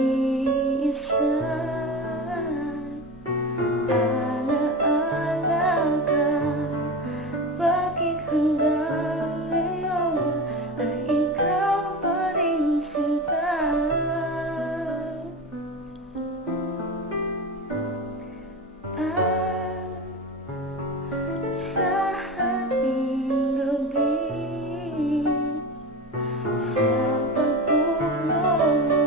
nag-iisa. Alaala ka, bakit hanggang ngayon ay ikaw pa rin sinta? Sa hating gabi, sa pagtulog mo,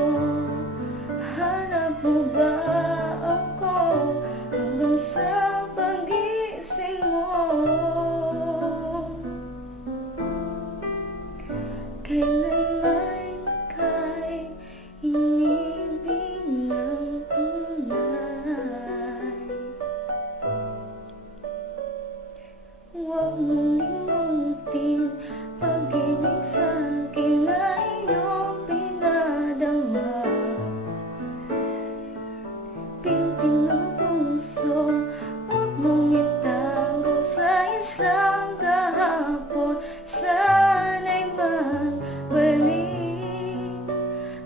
hanap mo ba ako hanggang sa pag-gising mo? Kailan may makay inibig ng tunay? Huwag mong limutin, pag-ibig sa'kin ay iyong pinadama. Pintin ng puso, huwag mong itago sa isang kahapon. Sana'y magbalik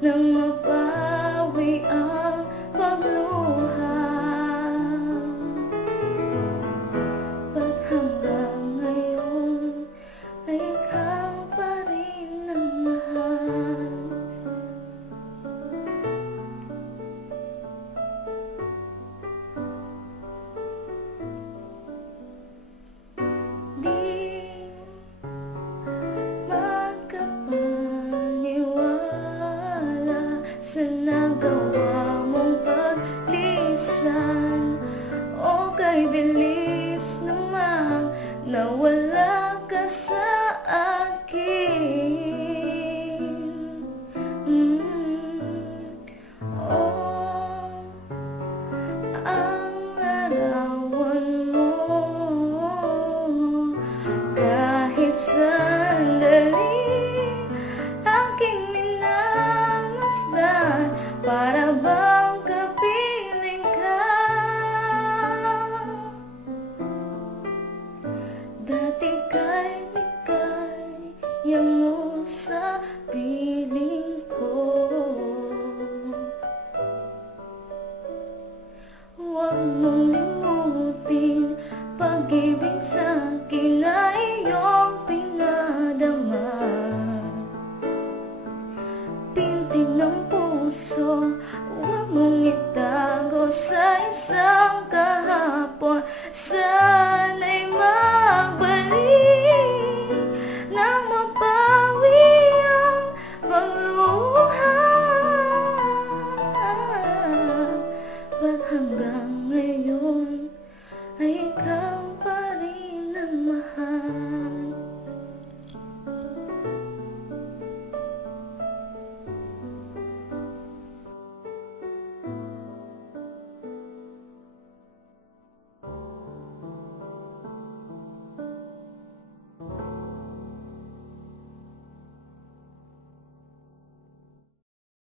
nang mapawi ang pagluha. Ba't hanggang ngayon ay ikaw pa rin ang mahal? Di magkapaniwala sa nagawa